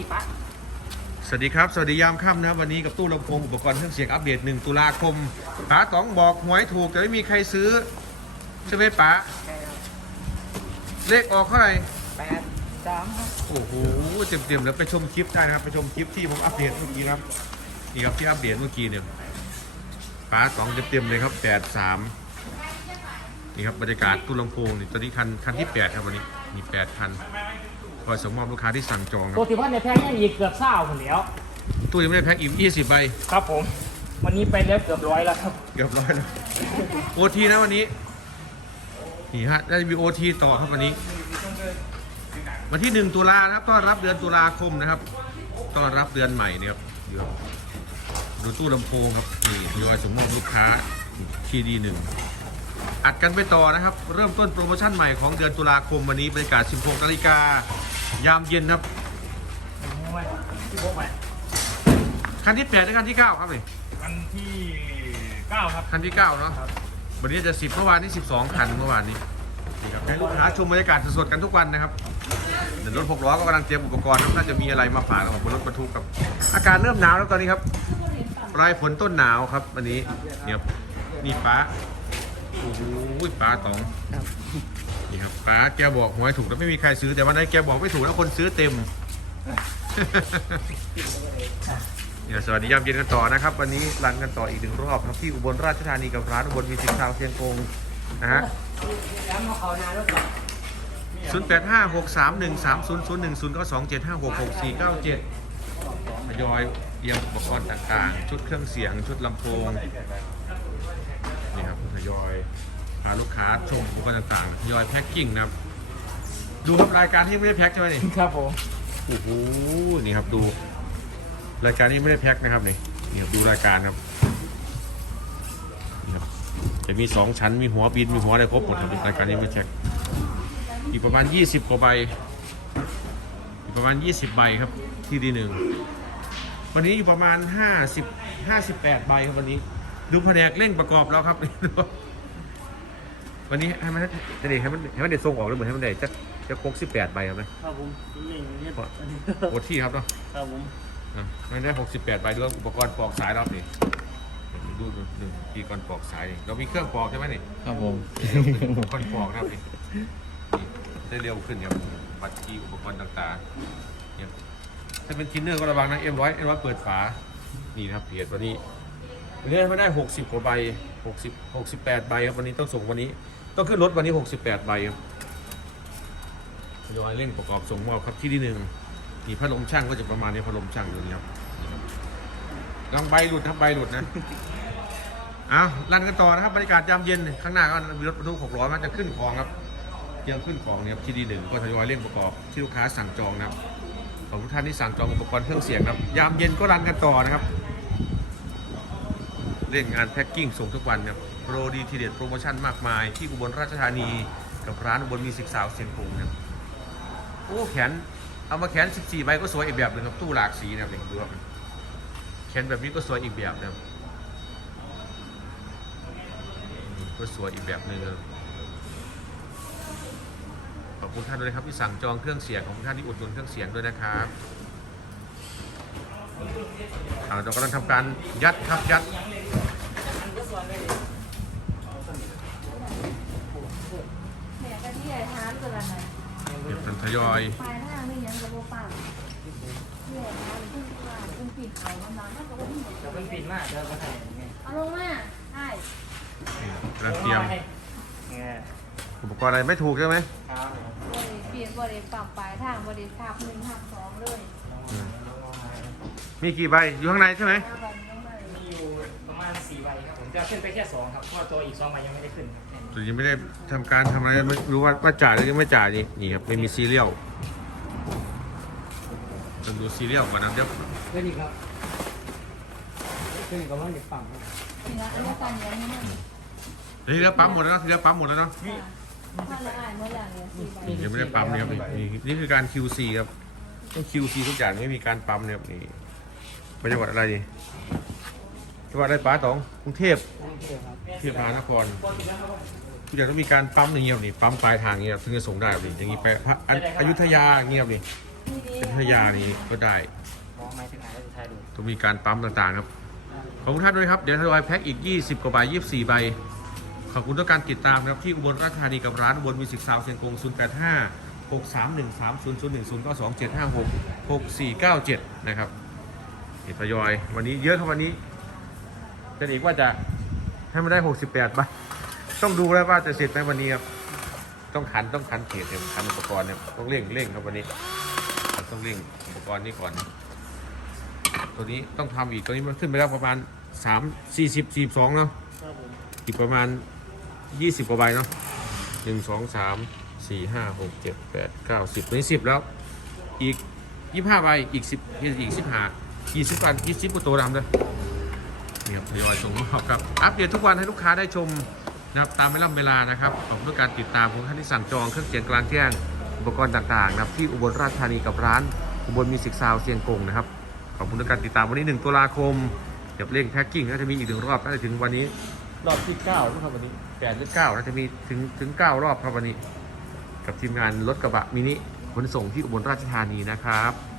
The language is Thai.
อีปะสวัสดีครับ สวัสดียามค่ำนะครับวันนี้กับตู้ลำโพงอุปกรณ์เครื่องเสียงอัปเดต 1 ตุลาคมป๋าต๋องบอกหวยถูก แต่ไม่มีใครซื้อ ใช่ไหมป๋าใช่ครับเลขออกเท่าไหร่แปดสามครับโอ้โหเต็มๆแล้วไปชมคลิปได้นะครับ ไปชมคลิปที่ผมอัปเดตเมื่อกี้นะครับนี่ครับที่อัปเดตเมื่อกี้เนี่ยป๋าต๋องเต็มๆเลยครับ83นี่ครับบรรยากาศตู้ลำโพงนี่ตอนนี้คันคันที่8ครับวันนี้มี8คันค อยส่งมอบลูกค้าที่สั่งจองคปรักบติว่าในแพ็คเนี่ยอีกเกือบเศร้าคนเดียวตู้ยังไม่ได้แพ็คอีก20ใบครับผม วันนี้ไปแล้วเกือบร้อยแล้วครับ เกือบร้อยแล้วโอทีนะวันนี้นี่ฮะได้มีโอทีต่อครับวันนี้ วันที่หนึ่งตุลานะครับต้อนรับเดือนตุลาคมนะครับต้อนรับเดือนใหม่เนี่ยครับเดี๋ยวดูตู้ลำโพงครับนี่ทยอยสมมติลูกค้าทีดีหนึ่งอัดกันไปต่อนะครับ เริ่มต้นโปรโมชั่นใหม่ของเดือนตุลาคมวันนี้บรรยากาศ16นาฬิกา ยามเย็นครับที่พกไปคันที่8และคันที่9ครับนี่วันที่เก้าครับ คันที่9เนาะครับ วันนี้จะ10เมื่อวานนี้12คันเมื่อวานนี้นี่ครับให้ลูกค้าชมบรรยากาศสดๆกันทุกวันนะครับเดี๋ยวรถหกล้อก็กำลังเตรียมอุปกรณ์ครับน่าจะมีอะไรมาฝากเราบนรถบรรทุกครับ อากาศเริ่มหนาวแล้วตอนนี้ครับปลายฝนต้นหนาวครับวันนี้เนี่ยครับนี่ป้าโอ้โหป้าตอง นี่ครับป้าแกบอกหวยถูกแล้วไม่มีใครซื้อแต่วันนี้นแกบอกไม่ถูกแล้วคนซื้อเต็มเนี่ยสวัสดียามเย็นกันต่อนะครับ วันนี้รันกันต่ออีกหนึ่งรอบครับที่อุบลราชธานีกับร้านอุบลมีสิงซาวเชียงกงนะฮะแล้วมาเขานานแล้วก่อน0 8 5 6 3 1 3 0 0 1 0 9 2 7 5 6 6 4 9 7ทยอยเยี่ยมอุปกรณ์ต่างๆ ชุดเครื่องเสียงชุดลำโพงนี่ครับทยอย พาลูกค้าชมอุปกรณ์ต่างๆทยอยแพ็คกิ้งนะครับ ดูครับรายการที่ไม่ได้แพ็คใช่ไหมนี่ครับผมโอ้โหนี่ครับดู รายการนี้ไม่ได้แพ็คนะครับนี่นี่ครับดูรายการครับนี่ครับจะมีสองชั้นมีหัวบินมีหัวอะไรครบหมดครับรายการนี้ไม่แพ็คอีกประมาณ 20กว่าใบอีกประมาณ 20 ใบครับที่ดีหนึ่งวันนี้อยู่ประมาณ 50 58 ใบครับวันนี้ ดูแผนกเร่งประกอบแล้วครับ วันนี้ให้มันจะเด็ให้มันให้มันเด็ดทรงออกแล้วเหมือนให้มันเด็ดจะจะครบ18ใบครับนะครับผมนี่นี่โอที่ครับเนาะครับผมอะไม่ได้68ใบด้วยอุปกรณ์ปอกสายรอบนี่ดูดูดูปีก่อนปอกสายนี่เรามีเครื่องปอกใช่ไหมนี่ครับผมอุปกรณ์ปอกนะครับนี่นี่ได้เร็วขึ้นครับบัตรคีย์อุปกรณ์ต่างๆเนี่ยถ้าเป็นทินเนอร์ก็ระวังนะเอ็มร้อยเอ็มร้อยเปิดฝานี่นะครับเพจวันนี้วันนี้ไม่ได้60กว่าใบ60 68ใบครับวันนี้ต้องส่งวันนี้ ต้องขึ้นรถวันนี้ 68 ใบครับทยอยเร่งประกอบส่งมอบครับที่ที่หนึ่งนี่พัดลมช่างก็จะประมาณนี้พัดลมช่างตัวนี้ครับลองใบหลุดครับใบหลุดนะเอาลันกันต่อนะครับบรรยากาศยามเย็นข้างหน้าก็มีรถบรรทุกหกล้อมันจะขึ้นของครับเตรียมขึ้นของเนี่ยครับที่ดีหนึ่งก็ทยอยเร่งประกอบที่ลูกค้าสั่งจองนะครับขอบคุณท่านที่สั่งจองอุปกรณ์เครื่องเสียงครับ ยามเย็นก็รันกันต่อนะครับ เล่นงานแพ็คกิ้งส่งทุกวันครับโปรดีทีเด็ดโปรโมชั่นมากมาย ที่อุบลราชธานีกับร้านอุบลมีสิกสาวเสียงกรุงครับโอ้แขนเอามาแขน 14ใบก็สวยอีกแบบหนึ่งครับตู้หลากสีนะครับนี่ดูครับแขนแบบนี้ก็สวยอีกแบบนะครับก็สวยอีกแบบหนึ่งครับขอบคุณท่านด้วยนะครับที่สั่งจองเครื่องเสียงขอบคุณท่านที่อุดหนุนเครื่องเสียงด้วยนะครับเรากำลังทำการยัดครับยัด แม่กที่ไอ้ทานตัวละไหนเดี๋ยวเป็นทยอยปลายทางนี่ยังกระโบปากที่ทานขึ้นว่าขึ้นปีนเขามันนานมากกว่าที่จะเป็นปิดมากเดี๋ยวมาใส่เอาลงมาใช่นี่กำลังเตรียมเนี่ยอุปกรณ์อะไรไม่ถูกใช่ไหมครับบริเปลี่ยนบริปรับปลายทางบริทับหนึ่งทับสองเลย อืมมีกี่ใบอยู่ข้างในใช่ไหม ผมจะขึ้นไปแค่สองครับเพราะว่าตัวอีกสองใบยังไม่ได้ขึ้นครับแต่ยังไม่ได้ทำการทำอะไรไม่รู้ว่าว่าจ่ายหรือยังไม่จ่ายนี่นี่ครับไม่มีซีเรียลต้องดูซีเรียลก่อนนะเดี๋ยวเล่นอีกครับเล่นอีกก็ว่าเด็กปั๊มครับทีละอันนี้การเลี้ยงนี่มันทีเดียวปั๊มหมดแล้วเนอะทีเดียวปั๊มหมดแล้วเนาะถ้าละอายเมื่อไหร่เนี่ยสี่ใบนี่ยังไม่ได้ปั๊มเนี่ยครับนี่นี่นี่คือการ QC ครับต้อง QC ทุกอย่างไม่มีการปั๊มเนี่ยครับนี่ไปจังหวัดอะไรนี่ จังหวัดอะไรป้าตองกรุงเทพโอเคครับเทพมหานครทุกอย่างต้องมีการปั๊มอย่างเงี้ยนี่ปั๊มปลายทางเงี้ยบถึงจะส่งได้ครับนี่อย่างนี้ไปพระออยุธยาเงี้ยนี่เป็นพยานี่ก็ได้ต้องมีการปั๊มต่างๆครับขอบคุณท่านด้วยครับเดี๋ยวทยอยแพ็คอีก 20 กว่าใบ24 ใบขอบคุณทุกการติดตามนะครับที่อุบลราชธานีกับร้านอุบลมิวสิกซาวเชียงกง085 631 3001 0 9 2 7 5 6 6 4 9 7 นะครับเดี๋ยวทยอย วันนี้เยอะครับวันนี้ เป็นอีกว่าจะให้มันได้ 68ใบต้องดูแล้วว่าจะเสร็จไหมวันนี้ครับ ต้องขันต้องขันเขียนเนี่ยขันอุปกรณ์เนี่ยต้องเร่งเร่งครับวันนี้ ต้องเร่งอุปกรณ์นี้ก่อน ตัวนี้ต้องทำอีกตัวนี้มันขึ้นไปแล้วประมาณ 3 40 42เนาะครับผมอีกประมาณ 20กว่าใบเนาะ1 2 3 4 5 6 7 8 9 10ตัวนี้10แล้ว อีก25ใบอีก10อีก15 20วัน20กว่าตัวดำเลย นี่ครับเดี๋ยวส่งมอบครับอัปเดตทุกวันให้ลูกค้าได้ชมนะครับตามเวลาเวลานะครับขอบคุณการติดตามของท่านที่สั่งจองเครื่องเสียงกลางแจ้งอุปกรณ์ต่างๆนะครับที่อุบลราชธานีกับร้านอุบลมิวสิกซาวเสียงกงนะครับขอบคุณการติดตามวันนี้ 1ตุลาคมเดี๋ยวเร่งแพ็คกิ้งน่าจะมีอีกหนึ่งรอบน่าจะถึงวันนี้ รอบที่9นะครับวันนี้8หรือ9น่าจะมีถึงถึง 9 รอบครับวันนี้ กับทีมงานรถกระบะมินิขนส่งที่อุบลราชธานีนะครับ